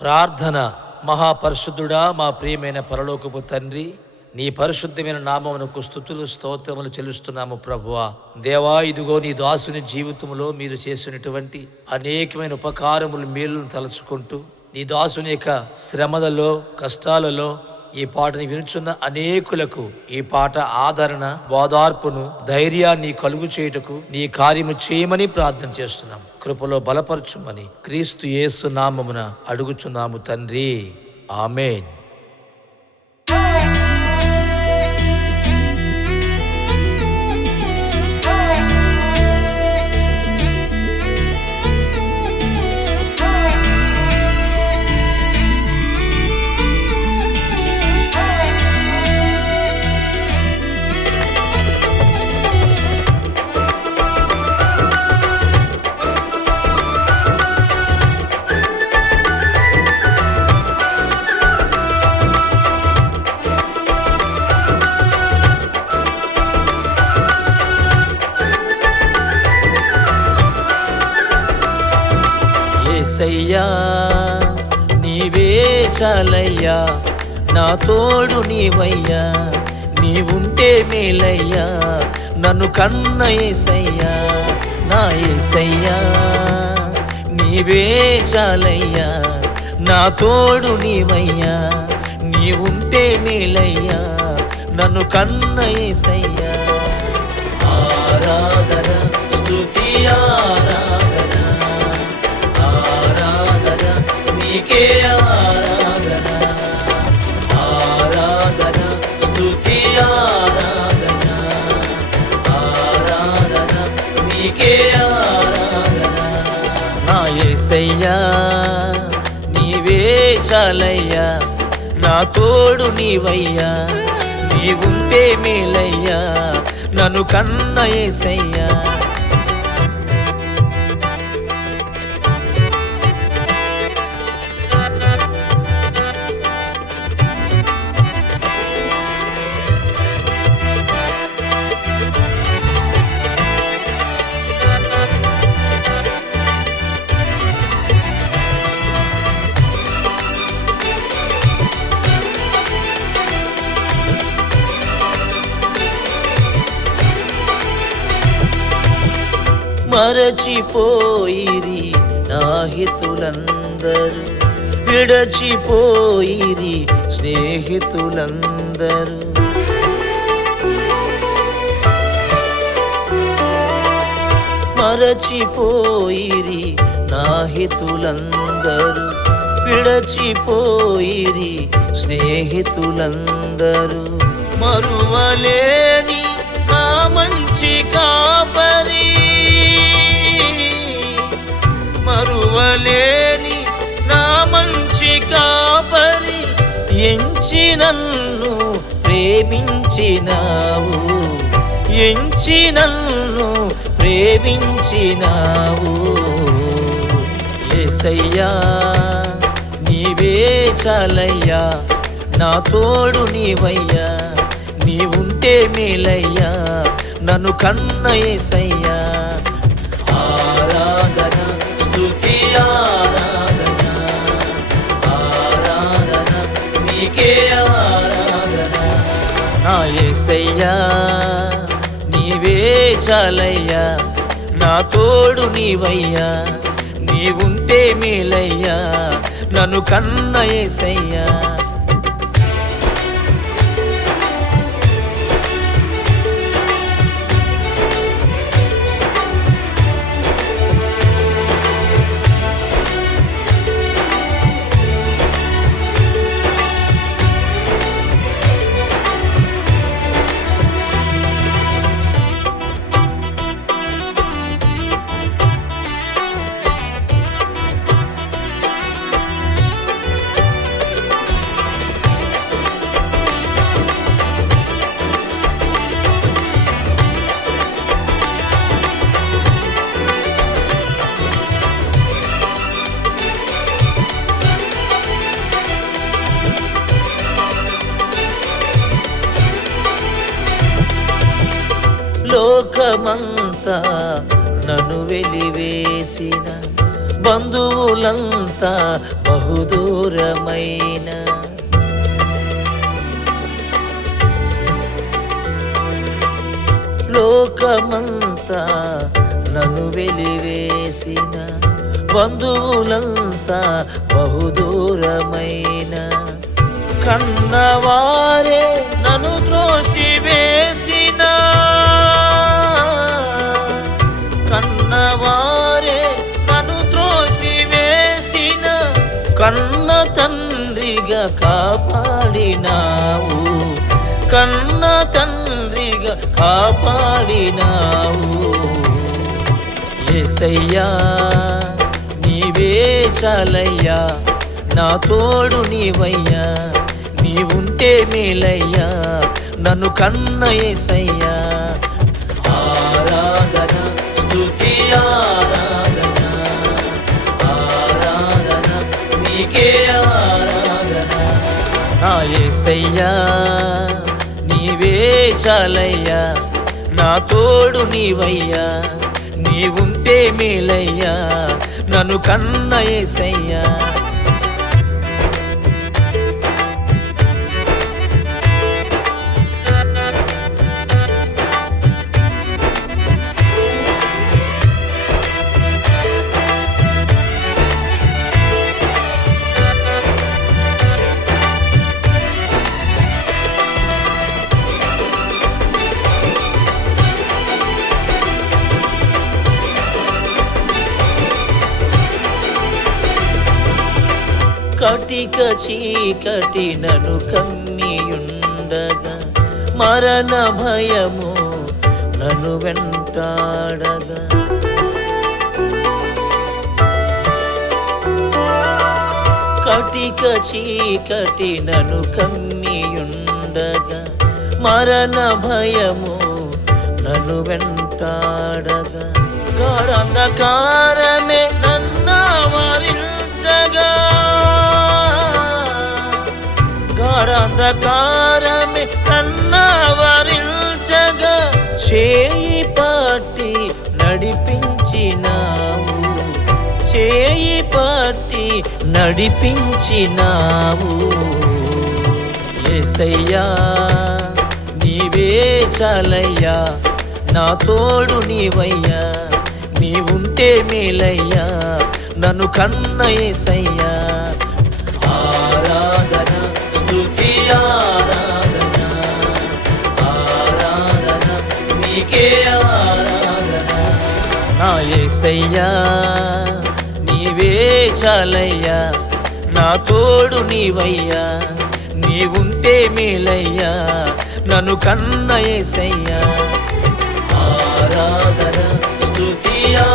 ప్రార్థన మహాపరిశుద్ధుడా మా ప్రియమైన పరలోకపు తండ్రి నీ పరిశుద్ధమైన నామమునకు స్థుతులు స్తోత్రములు చెల్లిస్తున్నాము ప్రభువా. దేవా ఇదిగో నీ దాసుని జీవితంలో మీరు చేసినటువంటి అనేకమైన ఉపకారములు మేలును తలుచుకుంటూ నీ దాసుని యొక్క శ్రమలలో కష్టాలలో ఈ పాటని వినుచున్న అనేకులకు ఈ పాట ఆదరణ బోధార్పును ధైర్యాన్ని కలుగు చేయుటకు నీ కార్యము చేయమని ప్రార్థన చేస్తున్నాం. కృపలో బలపరచుమని క్రీస్తు యేసు నామమున అడుగుచున్నాము తండ్రి. ఆమెన్. ఏసయ్యా నీవే చాలయ్యా నా తోడు నీవయ్యా నీవుంటే మేలయ్యా నన్ను కన్న ఏసయ్యా నా ఏసయ్యా నీవే చాలయ్యా నా తోడు నీవయ్యా నీవుంటే మేలయ్యా నన్ను కన్న ఏసయ్యా. నా నీవే చాలయ్యా నా తోడు నీవయ్యా నీవుంటే మేలయ్యా నన్ను కన్న యేసయ్యా మరచిపోయిరి నాహితులందరు. విడచిపోయిరి స్నేహితులందరు. మరచిపోయిరి నాహితులందరు. విడచిపోయిరి స్నేహితులందరూ. మరువలేని నా మంచి కాపరి మరువలేని నా మంచి కాపరి ఎంచి నన్ను ప్రేమించినావు. ఎంచి నన్ను ప్రేమించినావు. ఏసయ్యా నీవే చాలయ్యా నా తోడు నీవయ్యా నీవుంటే మేలయ్యా నన్ను కన్న ఏసయ్యా ఏసయ్యా నీవే చాలయ్యా నా తోడు నీవయ్యా నీవుంటే మేలయ్యా నన్ను కన్న యేసయ్యా. లోకమంతా నన్ను వెలివేసిన బంధువులంతా బహుదూరమైన. లోకమంతా నన్ను వెలివేసిన బంధువులంతా బహుదూరమైన. కన్నవారే నన్ను త్రోసివే కాపాడినావు. ఏసయ్యా నీవే చాలయ్యా నా తోడు నీవయ్యా నీవుంటే మేలయ్యా నన్ను కన్న ఏసయ్యా. ఆరాధన స్థుతి ఆరాధన ఆరాధన నీకే ఆరాధన. నా ఏసయ్యా నీవే చాలయ్యా నా తోడు నీవయ్యా నీవుంటే మేలయ్యా నన్ను కన్న ఏసయ్యా కటిక చీకటి నను కమ్మియుండగా మరణ భయము నన్ను వెంటాడగా. కటిక చీకటి నను కమ్మియుండగా మరణ భయము నన్ను వెంటాడగా. గాఢంధకారమే నన్నావరించగా గాఢంధకారమే నన్నావరించగా చేయి పాటి నడిపించినావు. చేయి పాటి నడిపించినావు. ఎసయ్యా నీవే చాలయ్యా నా తోడు నీవయ్యా నీవుంటే మేలయ్యా నన్ను కన్న ఏసయ్యా. ఏసయ్యా నీవే చాలయ్యా నా తోడు నీవయ్యా నీవుంటే మేలయ్యా నన్ను కన్న ఏసయ్యా ఆరాధన స్తుతియా